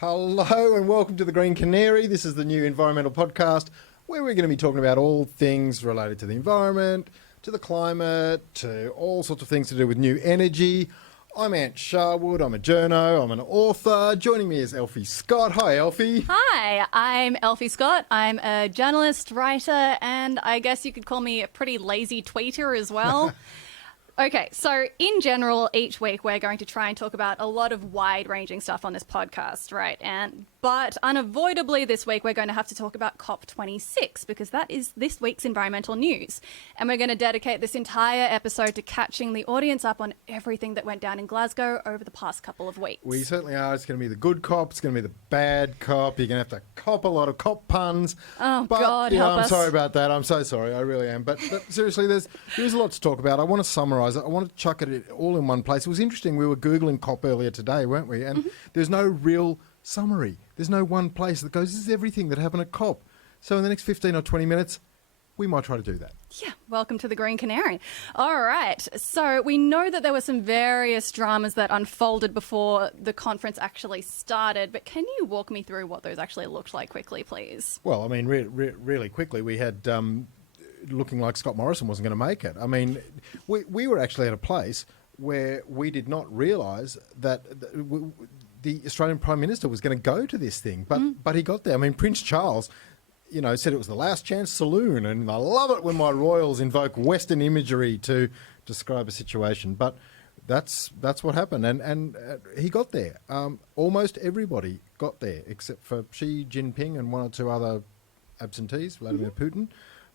Hello and welcome to the Green Canary. This is the new environmental podcast where we're going to be talking about all things related to the environment, to the climate, to all sorts of things to do with new energy. I'm Ant Sharwood, I'm a journo, I'm an author. Joining me is Elfy Scott. Hi, Elfy. Hi, I'm Elfy Scott. I'm a journalist, writer, and I guess you could call me a pretty lazy tweeter as well. Okay, so in general, each week we're going to try and talk about a lot of wide-ranging stuff on this podcast, right? But unavoidably this week we're going to have to talk about COP26 because that is this week's environmental news. And we're going to dedicate this entire episode to catching the audience up on everything that went down in Glasgow over the past couple of weeks. We certainly are. It's going to be the good cop, it's going to be the bad cop. You're going to have to cop a lot of cop puns. Oh, but, God, yeah, help I'm us. sorry about that. I'm so sorry. I really am. But seriously, there's a lot to talk about. I want to summarise it. I want to chuck it all in one place. It was interesting. We were Googling COP earlier today, weren't we? And there's no real summary. There's no one place that goes, this is everything that happened at COP. So in the next 15 or 20 minutes, we might try to do that. Yeah, welcome to the Green Canary. All right, so we know that there were some various dramas that unfolded before the conference actually started, but can you walk me through what those actually looked like quickly, please? Well, I mean, really quickly, we had looking like Scott Morrison wasn't going to make it. I mean, we were actually at a place where we did not realise that the Australian Prime Minister was going to go to this thing, but he got there. I mean, Prince Charles, you know, said it was the last chance saloon, and I love it when my royals invoke Western imagery to describe a situation. But that's what happened, and he got there. Almost everybody got there, except for Xi Jinping and one or two other absentees, Vladimir Putin.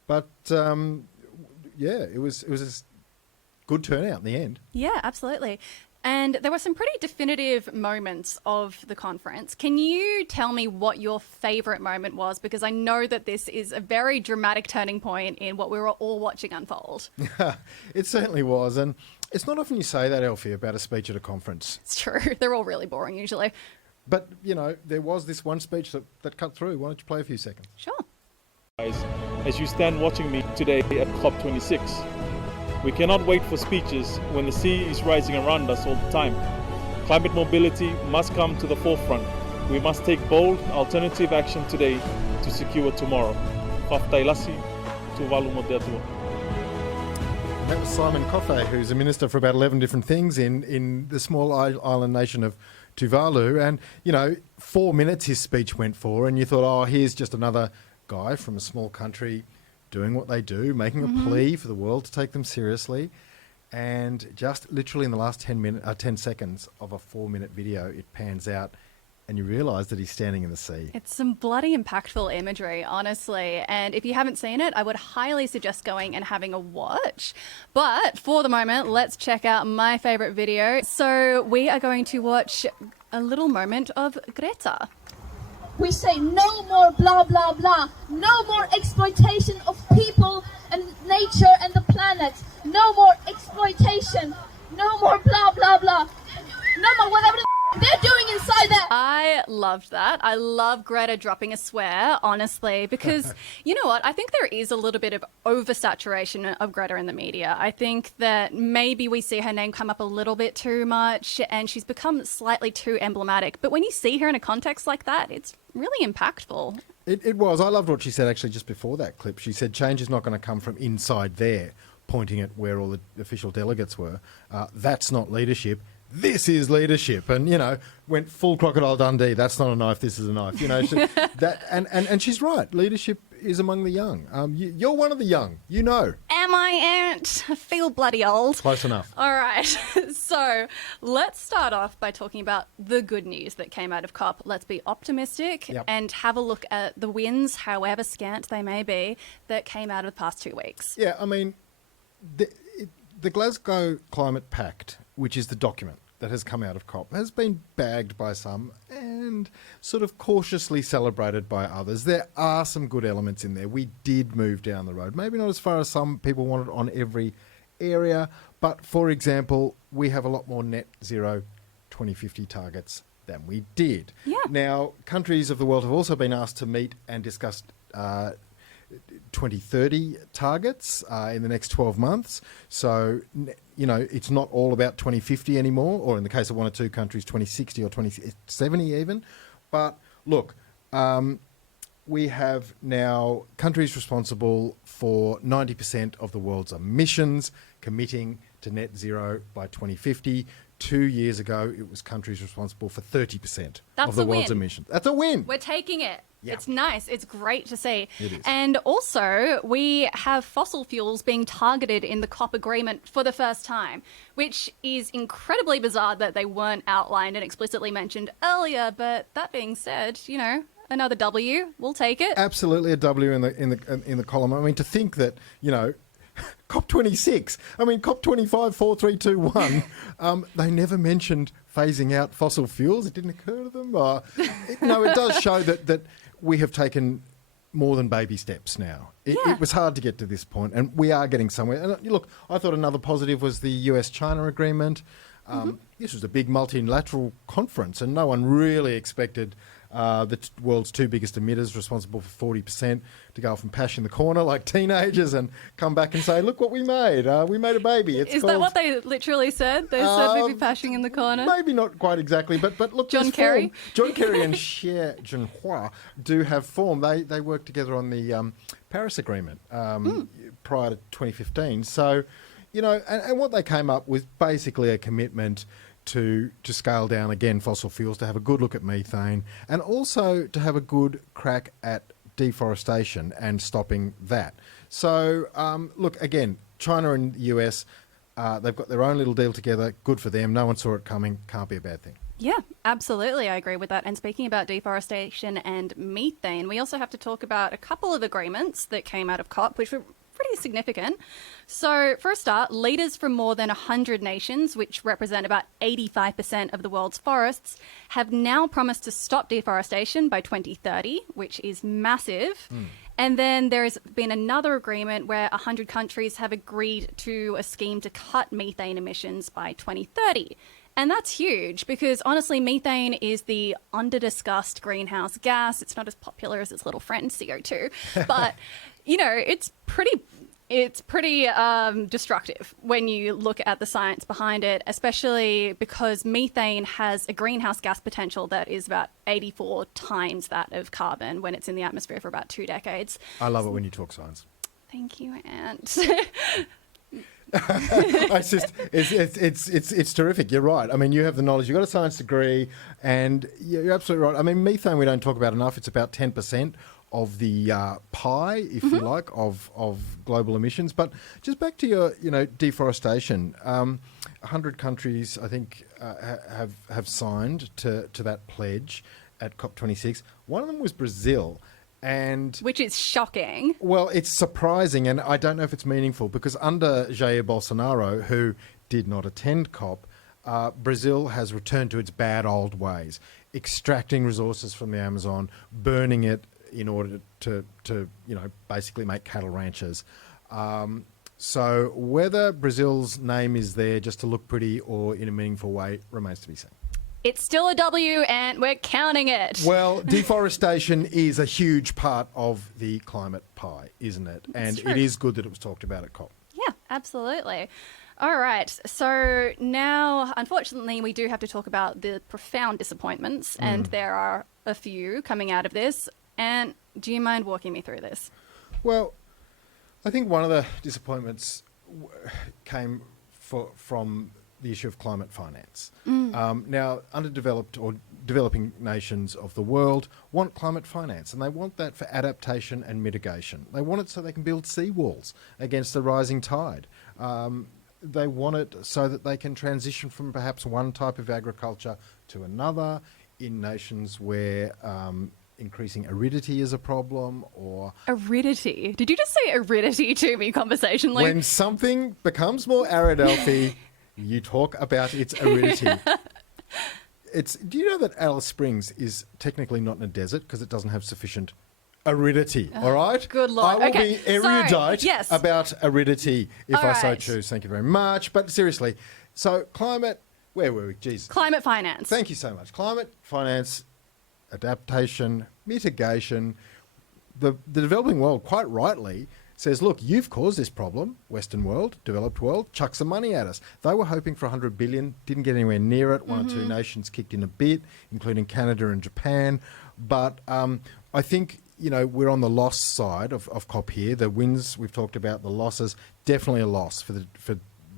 But yeah, it was a good turnout in the end. Yeah, absolutely. And there were some pretty definitive moments of the conference. Can you tell me what your favourite moment was? Because I know that this is a very dramatic turning point in what we were all watching unfold. It certainly was. And it's not often you say that, Elfie, about a speech at a conference. It's true. They're all really boring usually. But, you know, there was this one speech that cut through. Why don't you play a few seconds? Sure. As you stand watching me today at COP26. We cannot wait for speeches when the sea is rising around us all the time. Climate mobility must come to the forefront. We must take bold, alternative action today to secure tomorrow. Faftailasi, Tuvalu Modetua. And that was Simon Coffey, who's a minister for about 11 different things in the small island nation of Tuvalu. And, you know, 4 minutes his speech went for, and you thought, oh, here's just another guy from a small country doing what they do, making a plea for the world to take them seriously. And just literally in the last 10 seconds of a 4-minute video, it pans out and you realise that he's standing in the sea. It's some bloody impactful imagery, honestly. And if you haven't seen it, I would highly suggest going and having a watch. But for the moment, let's check out my favourite video. So we are going to watch a little moment of Greta. We say no more blah, blah, blah. No more exploitation of people and nature and the planet. No more exploitation. No more blah, blah, blah. No more whatever they're doing inside that. I loved that. I love Greta dropping a swear, honestly, because you know what? I think there is a little bit of oversaturation of Greta in the media. I think that maybe we see her name come up a little bit too much and she's become slightly too emblematic. But when you see her in a context like that, it's really impactful. It was. I loved what she said actually just before that clip. She said change is not going to come from inside there, pointing at where all the official delegates were. That's not leadership. This is leadership. And, you know, went full Crocodile Dundee. That's not a knife, this is a knife. You know, and she's right. Leadership is among the young. You're one of the young, you know. Am I, Ant? I feel bloody old. Close enough. All right. So let's start off by talking about the good news that came out of COP. Let's be optimistic and have a look at the wins, however scant they may be, that came out of the past 2 weeks. Yeah, I mean, the Glasgow Climate Pact, which is the document that has come out of COP, has been bagged by some and sort of cautiously celebrated by others. There are some good elements in there. We did move down the road, maybe not as far as some people wanted on every area, but for example, we have a lot more net zero 2050 targets than we did. Yeah. Now, countries of the world have also been asked to meet and discuss 2030 targets in the next 12 months. So, you know, it's not all about 2050 anymore, or in the case of one or two countries, 2060 or 2070 even. But look, we have now countries responsible for 90% of the world's emissions, committing to net zero by 2050. 2 years ago, it was countries responsible for 30% of the world's emissions. That's a win. We're taking it. Yeah. It's nice. It's great to see. It is. And also, we have fossil fuels being targeted in the COP agreement for the first time, which is incredibly bizarre that they weren't outlined and explicitly mentioned earlier. But that being said, you know, another W. We'll take it. Absolutely a W in the column. I mean, to think that, you know, COP26, I mean, COP25, 4, 3, 2, 1, they never mentioned phasing out fossil fuels. It didn't occur to them. No, it does show that we have taken more than baby steps now. It was hard to get to this point, and we are getting somewhere. And look, I thought another positive was the US-China agreement. This was a big multilateral conference, and no one really expected the world's two biggest emitters, responsible for 40%, to go off and pash in the corner like teenagers and come back and say, look what we made. We made a baby. Is that what they literally said? They said we'd be pashing in the corner? Maybe not quite exactly, but look, John Kerry? John Kerry and Xie Jinhua do have form. They worked together on the Paris Agreement prior to 2015. So, you know, and what they came up with, basically a commitment to scale down again fossil fuels, to have a good look at methane, and also to have a good crack at deforestation and stopping that. So, look, again, China and the US, they've got their own little deal together. Good for them. No one saw it coming. Can't be a bad thing. Yeah, absolutely. I agree with that. And speaking about deforestation and methane, we also have to talk about a couple of agreements that came out of COP, which were pretty significant. So, for a start, leaders from more than 100 nations, which represent about 85% of the world's forests, have now promised to stop deforestation by 2030, which is massive. And then there has been another agreement where 100 countries have agreed to a scheme to cut methane emissions by 2030. And that's huge because, honestly, methane is the under-discussed greenhouse gas. It's not as popular as its little friend CO2, but you know, it's pretty destructive when you look at the science behind it, especially because methane has a greenhouse gas potential that is about 84 times that of carbon when it's in the atmosphere for about 2 decades. I love it when you talk science. Thank you, Ant. It's terrific. You're right. I mean, you have the knowledge. You've got a science degree, and you're absolutely right. I mean, methane we don't talk about enough. It's about 10% of the pie, if you like, of global emissions. But just back to your, you know, deforestation. 100 countries, I think, have signed to that pledge at COP26. One of them was Brazil. Which is shocking. Well, it's surprising, and I don't know if it's meaningful, because under Jair Bolsonaro, who did not attend COP, Brazil has returned to its bad old ways, extracting resources from the Amazon, burning it in order to you know, basically make cattle ranches. So whether Brazil's name is there just to look pretty or in a meaningful way remains to be seen. It's still a W, and we're counting it. Well, deforestation is a huge part of the climate pie, isn't it? And it is good that it was talked about at COP. Yeah, absolutely. All right. So now, unfortunately, we do have to talk about the profound disappointments, and there are a few coming out of this. And do you mind walking me through this? Well, I think one of the disappointments came from the issue of climate finance. Now, underdeveloped or developing nations of the world want climate finance, and they want that for adaptation and mitigation. They want it so they can build seawalls against the rising tide. They want it so that they can transition from perhaps one type of agriculture to another in nations where increasing aridity is a problem, or... Aridity? Did you just say aridity to me conversationally? When something becomes more arid, Elfy, you talk about its aridity. Do you know that Alice Springs is technically not in a desert because it doesn't have sufficient aridity, all right? Good Lord. I will be erudite about aridity if All I so right. choose. Thank you very much. But seriously, so climate, where were we? Jesus. Climate finance. Thank you so much. Climate finance, adaptation, mitigation. The developing world, quite rightly, says, look, you've caused this problem, Western world, developed world, chuck some money at us. They were hoping for 100 billion, didn't get anywhere near it. One or two nations kicked in a bit, including Canada and Japan. But I think, we're on the loss side of COP here. The wins, we've talked about, the losses, definitely a loss for the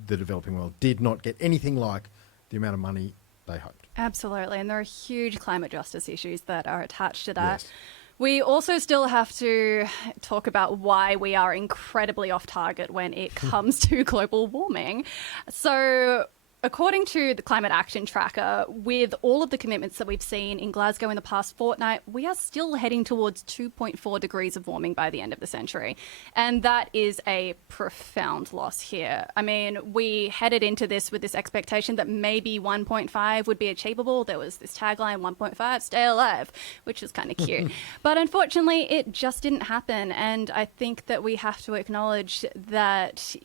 developing world. Did not get anything like the amount of money they hoped. Absolutely. And there are huge climate justice issues that are attached to that. Yes. We also still have to talk about why we are incredibly off target when it comes to global warming. So, according to the Climate Action Tracker, with all of the commitments that we've seen in Glasgow in the past fortnight, we are still heading towards 2.4 degrees of warming by the end of the century. And that is a profound loss here. I mean, we headed into this with this expectation that maybe 1.5 would be achievable. There was this tagline, 1.5, stay alive, which was kind of cute. But unfortunately, it just didn't happen. And I think that we have to acknowledge that,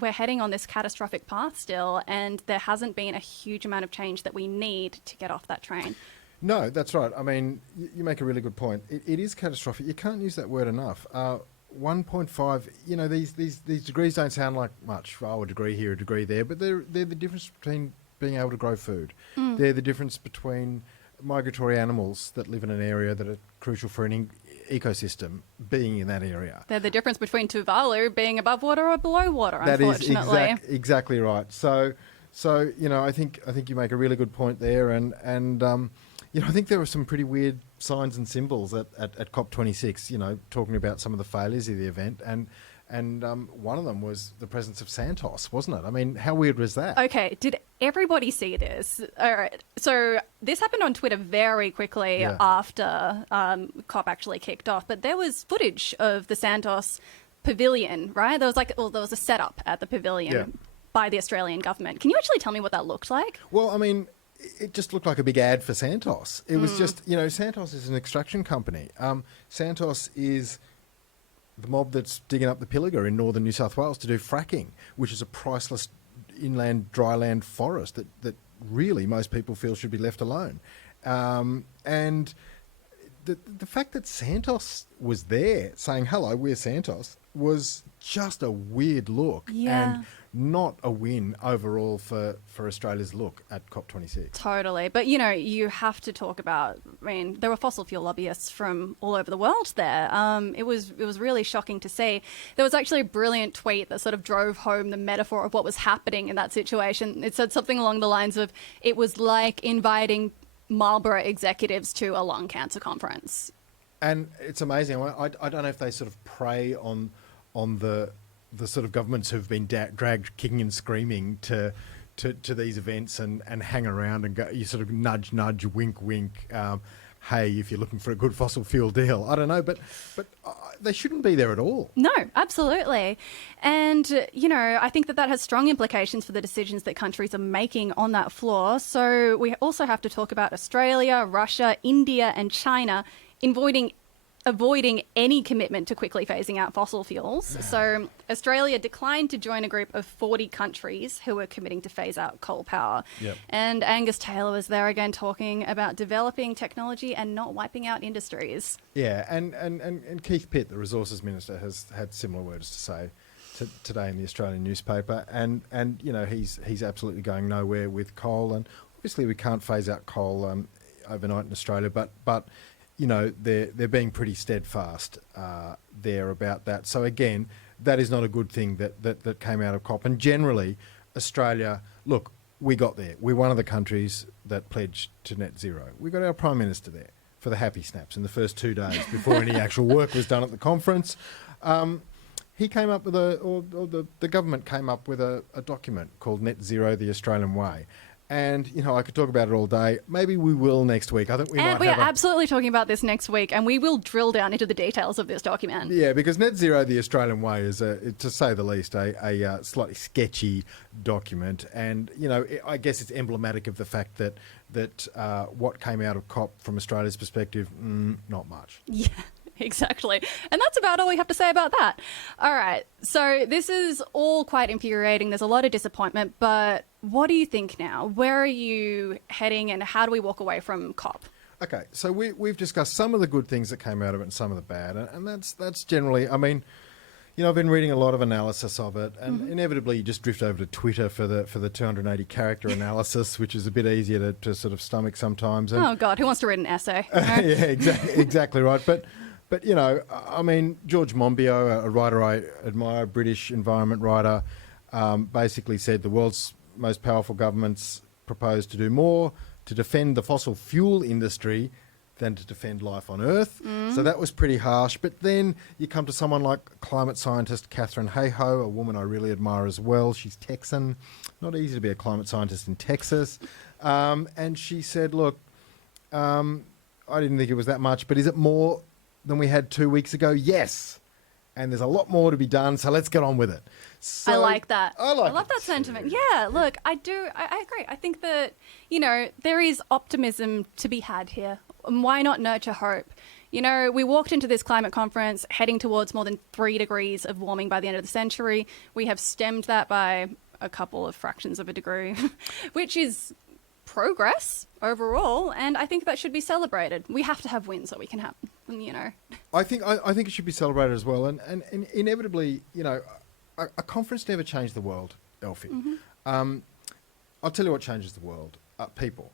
we're heading on this catastrophic path still, and there hasn't been a huge amount of change that we need to get off that train. No, that's right. I mean, you make a really good point. It is catastrophic. You can't use that word enough. 1.5, these degrees don't sound like much. Oh, a degree here, a degree there, but they're the difference between being able to grow food. They're the difference between migratory animals that live in an area that are crucial for an ecosystem being in that area. They're the difference between Tuvalu being above water or below water, that unfortunately. That is exactly right. So I think you make a really good point there, and I think there were some pretty weird signs and symbols at COP26. Talking about some of the failures of the event, and one of them was the presence of Santos, wasn't it? I mean, how weird was that? Okay, did everybody see this? All right, so this happened on Twitter very quickly after COP actually kicked off, but there was footage of the Santos pavilion, right? There was a setup at the pavilion by the Australian government. Can you actually tell me what that looked like? Well, I mean, it just looked like a big ad for Santos. It was just, Santos is an extraction company. Santos is the mob that's digging up the Pilliga in northern New South Wales to do fracking, which is a priceless inland dryland forest that really most people feel should be left alone. And the fact that Santos was there saying, hello, we're Santos, was just a weird look. Yeah. And not a win overall for Australia's look at COP26. Totally. But, you have to talk about, there were fossil fuel lobbyists from all over the world there. It was really shocking to see. There was actually a brilliant tweet that sort of drove home the metaphor of what was happening in that situation. It said something along the lines of, it was like inviting Marlborough executives to a lung cancer conference. And it's amazing. I don't know if they sort of prey on the sort of governments who've been dragged kicking and screaming to these events and hang around and go, you sort of nudge, wink, hey, if you're looking for a good fossil fuel deal. I don't know, but they shouldn't be there at all. No, absolutely. And, I think that has strong implications for the decisions that countries are making on that floor. So we also have to talk about Australia, Russia, India and China avoiding any commitment to quickly phasing out fossil fuels. So Australia declined to join a group of 40 countries who were committing to phase out coal power. Yep. And Angus Taylor was there again talking about developing technology and not wiping out industries. Yeah, and Keith Pitt, the Resources Minister, has had similar words to say today in the Australian newspaper. And he's absolutely going nowhere with coal. And obviously we can't phase out coal overnight in Australia, but they're being pretty steadfast there about that. So again, that is not a good thing that came out of COP. And generally, Australia, look, we got there. We're one of the countries that pledged to net zero. We got our Prime Minister there for the happy snaps in the first 2 days before any actual work was done at the conference. He came up with the government came up with a document called Net Zero, the Australian Way. And, I could talk about it all day. Maybe we will next week. I think we might And we are absolutely talking about this next week, and we will drill down into the details of this document. Yeah, because Net Zero, the Australian Way, is, to say the least, a slightly sketchy document. And, I guess it's emblematic of the fact that what came out of COP from Australia's perspective, not much. Yeah. Exactly. And that's about all we have to say about that. All right. So this is all quite infuriating. There's a lot of disappointment, but what do you think now? Where are you heading and how do we walk away from COP? Okay. So we've discussed some of the good things that came out of it and some of the bad. And that's generally, I've been reading a lot of analysis of it, and inevitably you just drift over to Twitter for the 280 character analysis, which is a bit easier to sort of stomach sometimes. And, Oh God, who wants to read an essay? yeah, exactly right. But I mean, George Monbiot, a writer I admire, British environment writer, basically said the world's most powerful governments propose to do more to defend the fossil fuel industry than to defend life on Earth. So that was pretty harsh. But then you come to someone like climate scientist Catherine Hayhoe, a woman I really admire as well. She's Texan. Not easy to be a climate scientist in Texas. And she said, look, I didn't think it was that much, but is it more than we had 2 weeks ago? Yes. And there's a lot more to be done, so let's get on with it. So, I like that. I love that sentiment. Yeah, look, I do. I agree. I think that, there is optimism to be had here. And why not nurture hope? We walked into this climate conference heading towards more than 3 degrees of warming by the end of the century. We have stemmed that by a couple of fractions of a degree, which is progress overall, and I think that should be celebrated. We have to have wins that we can have, I think it should be celebrated as well, and inevitably, a conference never changed the world, Elfy. I'll tell you what changes the world: people.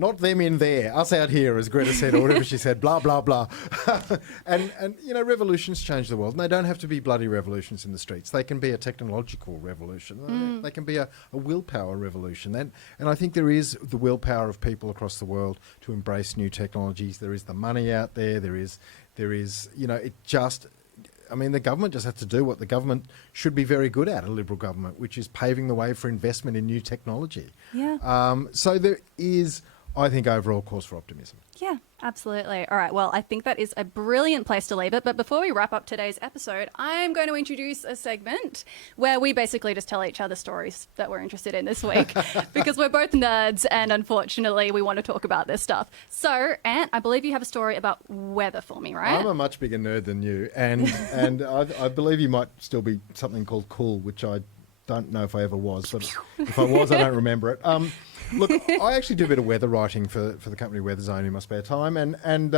Not them in there, us out here, as Greta said, or whatever she said, blah, blah, blah. and revolutions change the world. And they don't have to be bloody revolutions in the streets. They can be a technological revolution. They can be a willpower revolution. And I think there is the willpower of people across the world to embrace new technologies. There is the money out there. There is the government just has to do what the government should be very good at, a Liberal government, which is paving the way for investment in new technology. Yeah. So there is, I think, overall cause for optimism. Yeah, absolutely. All right, well, I think that is a brilliant place to leave it. But before we wrap up today's episode, I'm going to introduce a segment where we basically just tell each other stories that we're interested in this week because we're both nerds and unfortunately we want to talk about this stuff. So, Ant, I believe you have a story about weather for me, right? I'm a much bigger nerd than you, and I believe you might still be something called cool, which I don't know if I ever was, but if I was, I don't remember it. Look, I actually do a bit of weather writing for the company Weather Zone in my spare time, and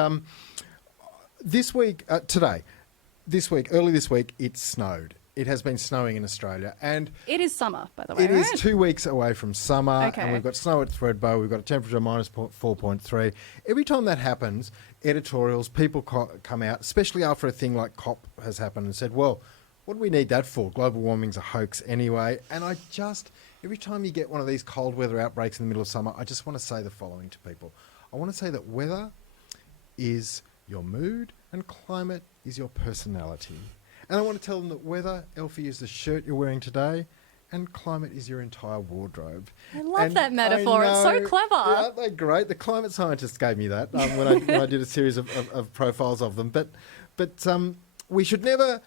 this week, early this week, it snowed. It has been snowing in Australia, and it is summer, by the way. It is 2 weeks away from summer, Okay. and we've got snow at Thredbo. We've got a temperature of minus 4.3. Every time that happens, editorials, people come out, especially after a thing like COP has happened, and said, well, what do we need that for? Global warming's a hoax anyway. And every time you get one of these cold weather outbreaks in the middle of summer, I just want to say the following to people. I want to say that weather is your mood and climate is your personality. And I want to tell them that weather, Elfy, is the shirt you're wearing today, and climate is your entire wardrobe. I love that metaphor. It's so clever. Yeah, aren't they great? The climate scientists gave me that when I did a series of profiles of them. But we should never,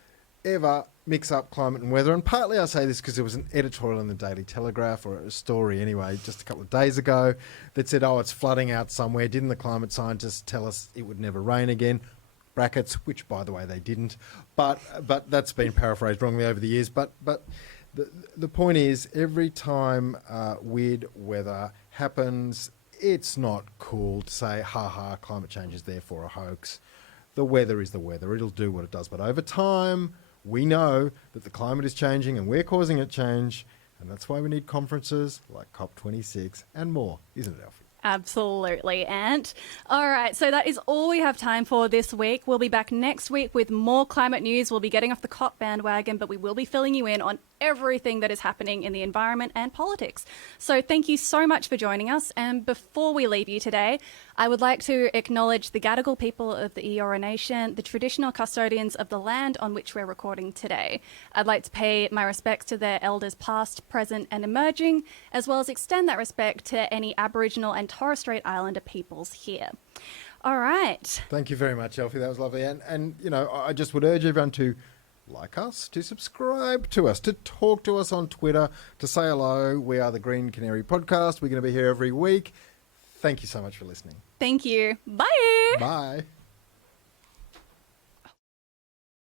ever mix up climate and weather. And partly I say this because there was an editorial in the Daily Telegraph, or a story anyway, just a couple of days ago that said, it's flooding out somewhere. Didn't the climate scientists tell us it would never rain again? Brackets, which, by the way, they didn't. But that's been paraphrased wrongly over the years. But the point is, every time weird weather happens, it's not cool to say, ha, climate change is therefore a hoax. The weather is the weather. It'll do what it does. But over time, we know that the climate is changing and we're causing it change. And that's why we need conferences like COP26 and more, isn't it, Elfy? Absolutely, Ant. All right, so that is all we have time for this week. We'll be back next week with more climate news. We'll be getting off the COP bandwagon, but we will be filling you in on everything that is happening in the environment and politics. So thank you so much for joining us. And before we leave you today, I would like to acknowledge the Gadigal people of the Eora Nation, the traditional custodians of the land on which we're recording today. I'd like to pay my respects to their elders past, present and emerging, as well as extend that respect to any Aboriginal and Torres Strait Islander peoples here. All right. Thank you very much, Elfy. That was lovely. And I just would urge everyone to like us, to subscribe to us, to talk to us on Twitter, to say hello. We are the Green Canary podcast. We're going to be here every week. Thank you so much for listening. Thank you. Bye. Bye.